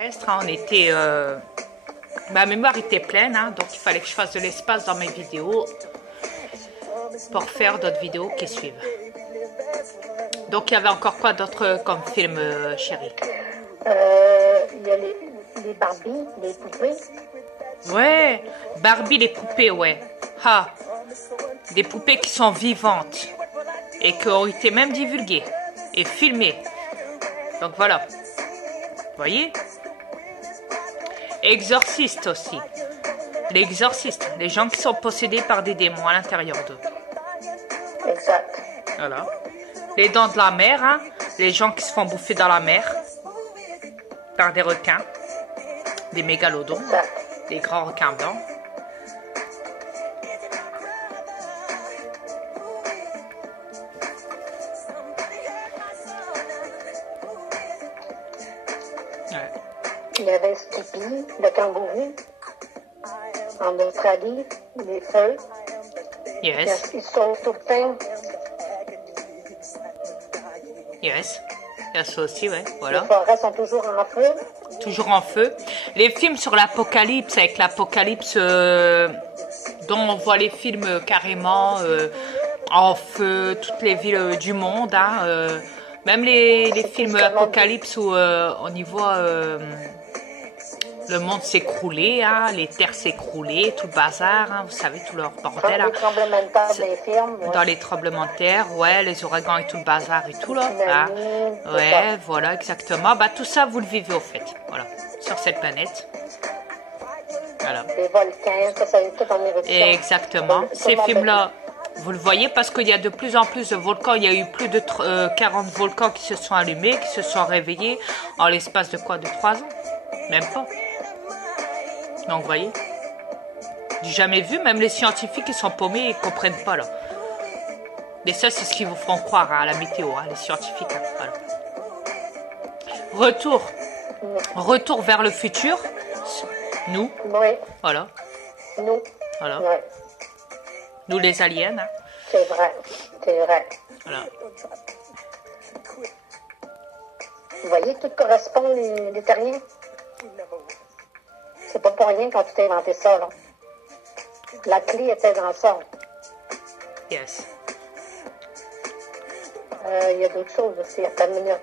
On était, ma mémoire était pleine, hein, donc il fallait que je fasse de l'espace dans mes vidéos pour faire d'autres vidéos qui suivent. Donc il y avait encore quoi d'autre comme film, chérie? Il y a les Barbie, les poupées. Ouais, Barbie, les poupées, ouais. Ah, des poupées qui sont vivantes et qui ont été même divulguées et filmées. Donc voilà, vous voyez? Exorcistes aussi. L'exorciste, les gens qui sont possédés par des démons à l'intérieur d'eux. Exact. Voilà. Les dents de la mer, hein, les gens qui se font bouffer dans la mer par des requins, des mégalodons, Exact. des grands requins blancs. Ouais. Il y avait Skippy, le kangourou. En Australie, les feux. Yes, Ils sauvent tout le temps. yes. Il y a ça aussi, ouais, Les voilà. forêts sont toujours en feu. Toujours en feu. Les films sur l'apocalypse, avec l'apocalypse dont on voit les films carrément en feu, toutes les villes du monde, hein, même les films apocalypse où on y voit le monde s'écrouler, hein, les terres s'écrouler, tout le bazar, hein, vous savez, tout leur bordel. Les Hein. tremblements de terre des films. Dans les tremblements de terre, ouais, les ouragans et tout le bazar et tout, là. Hein. Tsunami, Ouais, voilà, exactement. Bah, tout ça, vous le vivez au fait, voilà, sur cette planète. Voilà. Les volcans, ça est tout en éruption. Exactement. Tout le Ces monde films-là, vous le voyez parce qu'il y a de plus en plus de volcans. Il y a eu plus de 40 volcans qui se sont allumés, qui se sont réveillés en l'espace de quoi? De 3 ans? Même pas. Donc, vous voyez? J'ai jamais vu, même les scientifiques, ils sont paumés, ils comprennent pas, là. Mais ça, c'est ce qu'ils vous feront croire hein, à la météo, hein, les scientifiques. Hein, voilà. Retour vers le futur. Nous, Oui, voilà. nous. Voilà. Oui, Nous, les aliens. Hein, c'est vrai. C'est vrai. voilà. Vous voyez, tout correspond, les terriens. C'est pas pour rien quand tu as inventé ça, là. La clé était dans ça. Yes. Il y a d'autres choses aussi. Attends une minute.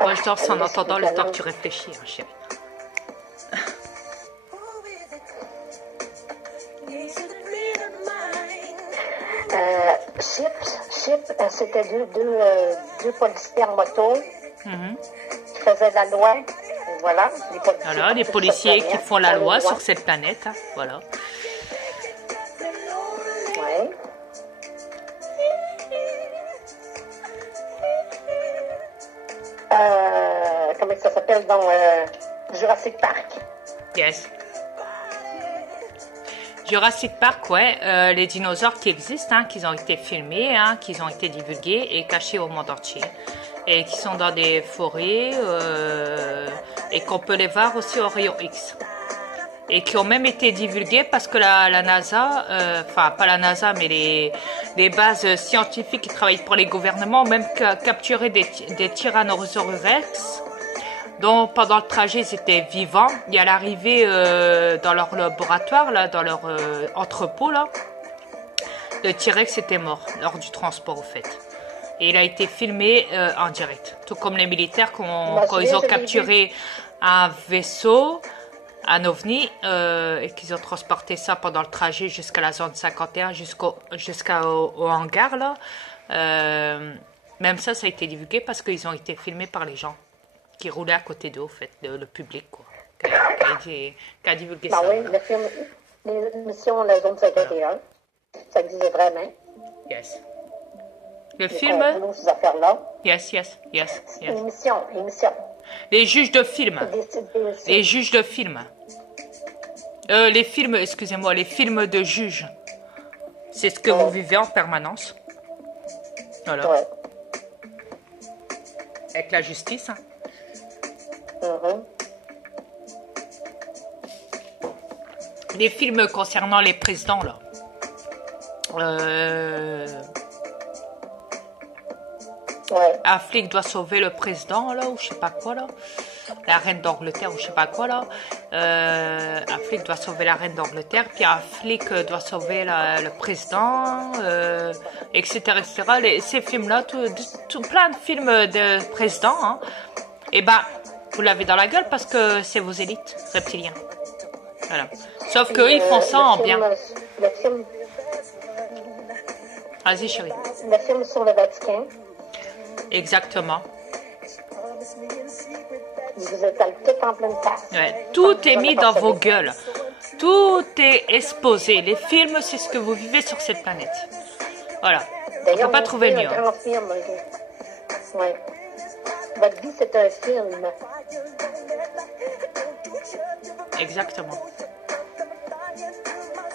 Moi, je dors en entendant le temps que tu réfléchis, hein, chérie. Chip, c'était deux policiers en moto qui faisaient la loi. Et voilà, les policiers. Voilà, les policiers qui font la loi sur cette planète. Hein, voilà. Oui. Comment ça s'appelle dans Jurassic Park? Yes. Jurassic Park, ouais, les dinosaures qui existent, hein, qui ont été filmés, hein, qui ont été divulgués et cachés au monde entier. Et qui sont dans des forêts et qu'on peut les voir aussi au rayon X. Et qui ont même été divulgués parce que la NASA, enfin pas la NASA, mais les bases scientifiques qui travaillent pour les gouvernements ont même capturé des Tyrannosaurus Rex dont pendant le trajet ils étaient vivants. Et à l'arrivée dans leur laboratoire, là, dans leur entrepôt, là, le T-Rex était mort lors du transport au fait. Et il a été filmé en direct. Tout comme les militaires quand ils ont capturé un vaisseau, un ovni, et qu'ils ont transporté ça pendant le trajet jusqu'à la zone 51, jusqu'au hangar, là. Même ça a été divulgué parce qu'ils ont été filmés par les gens qui roulaient à côté d'eux, au fait, le public, quoi. Qui a divulgué ça. Oui, le film, l'émission La Zone 51, ça existait vraiment. Yes. Le film. Ces affaires-là. Yes. Émission. Les juges de film. Les juges de film. Les films, excusez-moi, les films de juges. C'est ce que vous vivez en permanence. Voilà. Ouais. Avec la justice. Hein. Les films concernant les présidents, là. Ouais. Un flic doit sauver le président, là, ou je sais pas quoi, là. La reine d'Angleterre, ou je sais pas quoi, là. Un flic doit sauver la reine d'Angleterre, puis un flic doit sauver le président, etc., etc. Ces films-là, plein de films de présidents, hein. Et ben, vous l'avez dans la gueule parce que c'est vos élites reptiliens. Voilà. Sauf qu'eux, ils font ça en bien. Le film... Vas-y, chérie. Le film sur le Vatican. Exactement. Vous êtes tout en pleine face. Ouais, tout est mis dans vos gueules. Tout est exposé. Les films, c'est ce que vous vivez sur cette planète. Voilà. On ne peut pas trouver mieux. C'est un grand film. Ouais. Votre vie, c'est un film. Exactement.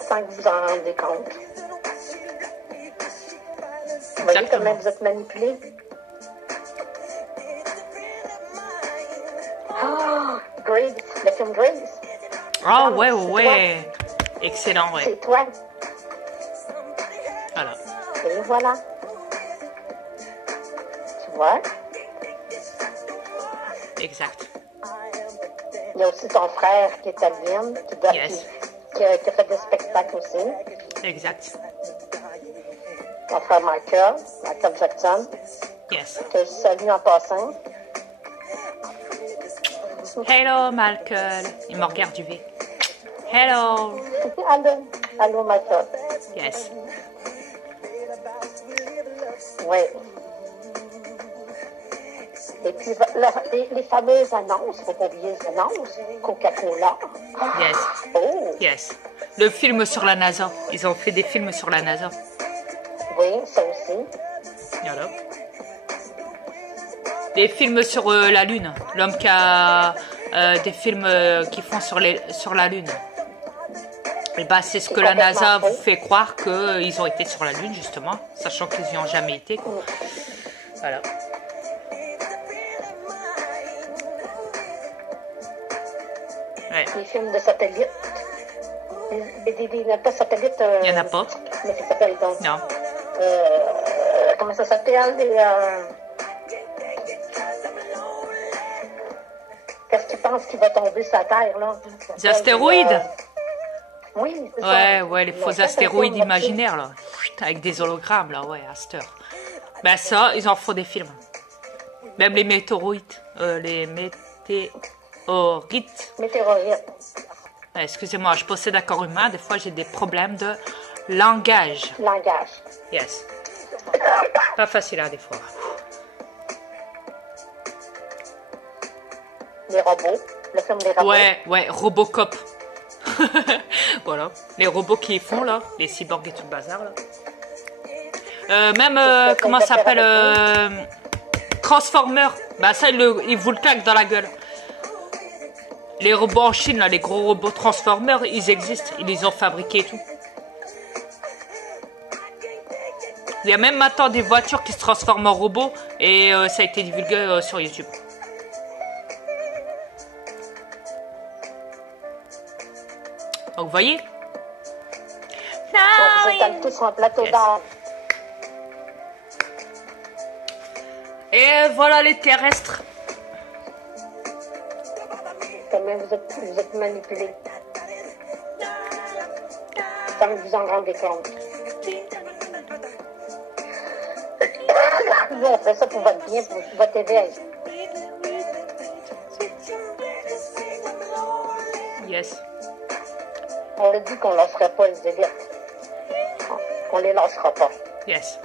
Sans que vous en rendez compte. Vous voyez comment vous êtes manipulé? Ah, Grace, le film Grace. Ah ouais, ouais. Excellent, ouais. C'est toi. Voilà. Et voilà. Tu vois? Exact. Il y a aussi ton frère qui est italien, qui a fait des spectacles aussi. Exact. Mon frère Michael Jackson. Yes. Que je salue en passant. Hello, Michael. Il me regarde du V. Hello. Allô, Michael. Yes. Oui. Et puis, les fameuses annonces, il ne faut pas oublier les annonces. Coca-Cola. Yes. Oh. Yes. Le film sur la NASA. Ils ont fait des films sur la NASA. Oui, ça aussi. Voilà. Des films sur la Lune. L'homme qui a des films qui font sur la Lune. Et bah, c'est ce que la NASA vous fait croire qu'ils ont été sur la Lune, justement, sachant qu'ils n'y ont jamais été. Quoi. Voilà. Ouais. Les films de satellite. Il n'y a pas satellite. Il n'y en a pas. Mais ça s'appelle donc. Non. Comment ça s'appelle? Qu'est-ce que tu penses qui va tomber sur la Terre, là? Des astéroïdes? Oui, c'est ça. Ouais, les non, faux astéroïdes imaginaires, là. Avec des hologrammes, là, ouais, à cette heure. Ben ça, ils en font des films. Même les météorites. Météorites. Excusez-moi, je possède un corps humain. Des fois, j'ai des problèmes de langage. Langage. Yes. Pas facile, hein, des fois. Les robots. Le film des robots. Ouais, Robocop. Voilà. Les robots qui y font, là. Les cyborgs et tout le bazar, là. Même, comment ça s'appelle Transformers. Bah, ça, ils vous le claquent dans la gueule. Les robots en Chine, là, les gros robots Transformers, ils existent. Ils les ont fabriqués et tout. Il y a même maintenant des voitures qui se transforment en robots et ça a été divulgué sur YouTube. Donc, vous voyez? Vous êtes allés tous sur un plateau d'art. Et voilà les terrestres. Comment vous êtes manipulés. Comme vous en rendez compte. Nous, on fait ça pour votre bien, pour votre éveil. Yes. On a dit qu'on ne lâcherait pas les élites. On les lâchera pas. Yes.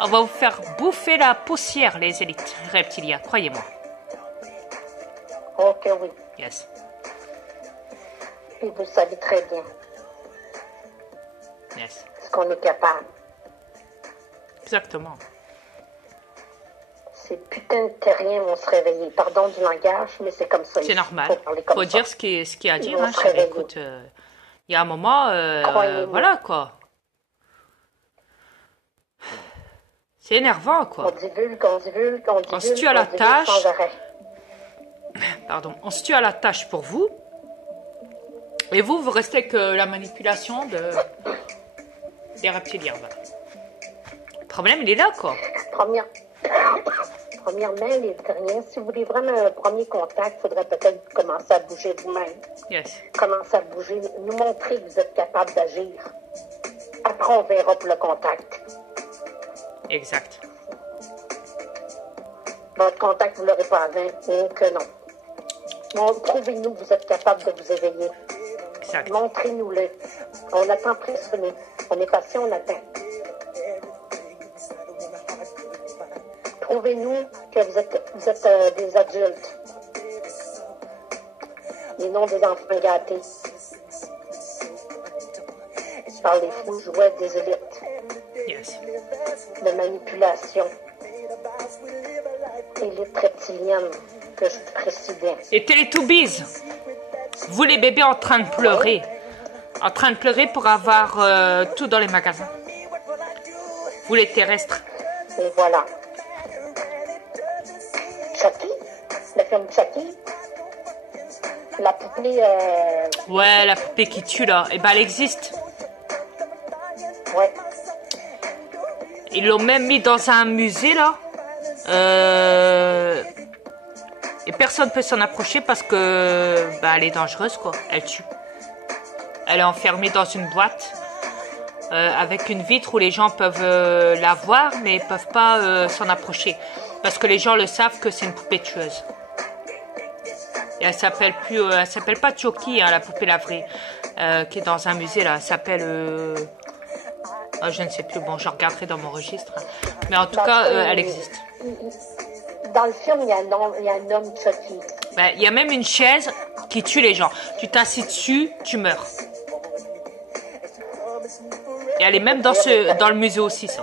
On va vous faire bouffer la poussière, les élites reptiliens, croyez-moi. Ok, oui. Yes. Et vous le savez très bien. Yes. Ce qu'on est capable. Exactement. C'est putain de terrien vont se réveiller. Pardon du langage, mais c'est comme ça. C'est normal. Faut dire ce qu'il y a à dire. Hein, écoute, il y a un moment, voilà quoi. C'est énervant quoi. On divulgue, on se tue à la tâche. Pardon. On se tue à la tâche pour vous. Et vous restez que la manipulation des reptiliens. Voilà. Le problème, il est là quoi. Premièrement, les vétérinaires, si vous voulez vraiment un premier contact, il faudrait peut-être commencer à bouger vous-même. Yes. Commencer à bouger, nous montrer que vous êtes capable d'agir. Après, on verra pour le contact. Exact. Votre contact, vous ne l'aurez pas avant, ou que non. Prouvez-nous que vous êtes capable de vous éveiller. Exact. Montrez-nous-le. On attend pressionné. On est patient, on attend. Prouvez-nous que vous êtes des adultes. Et non des enfants gâtés. Par les fous jouets des élites. Yes. De manipulation. Élite reptilienne que je présidais. Et Teletubbies, vous les bébés en train de pleurer. En train de pleurer pour avoir tout dans les magasins. Vous les terrestres. Et voilà. Chucky, le film Chucky, la poupée... Ouais, la poupée qui tue là, eh ben elle existe. Ouais. Ils l'ont même mis dans un musée là. Et personne ne peut s'en approcher parce que elle est dangereuse quoi, elle tue. Elle est enfermée dans une boîte avec une vitre où les gens peuvent la voir mais ne peuvent pas s'en approcher. Parce que les gens le savent que c'est une poupée tueuse. Et elle s'appelle pas Chucky, hein, la poupée la vraie, qui est dans un musée là. Elle s'appelle, je ne sais plus. Bon, je regarderai dans mon registre. Mais en tout cas, elle existe. Dans le film, il y a un homme Chucky. Il y a même une chaise qui tue les gens. Tu t'assis dessus, tu meurs. Et elle est même dans le musée aussi, ça.